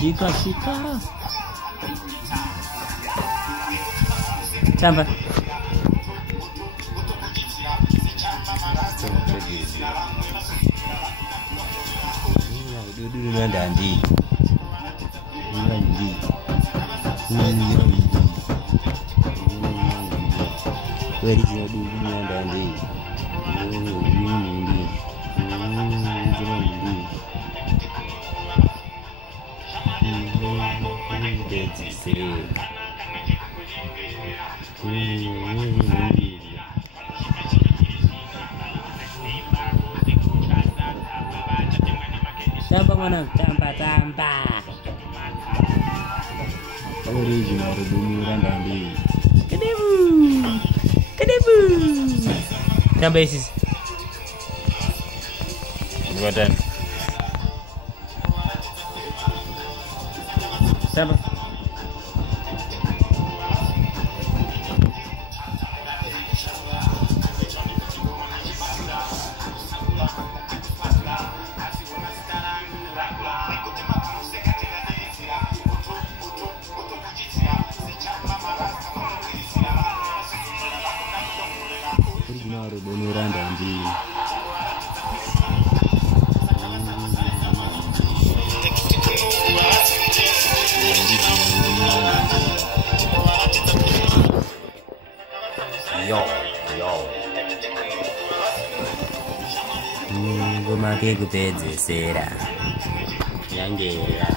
Shika, shika. Tamba. Dudu nanda ndi. Ndi. Where is your dudu nanda ndi? Tamba mwana, tamba. Original Dudu nanda ndi. Kedebu. Tamba isi. Buatan. Tamba. Original Dudu nanda ndi. Yo. Ngoma ke kupedzesera. Nyangera.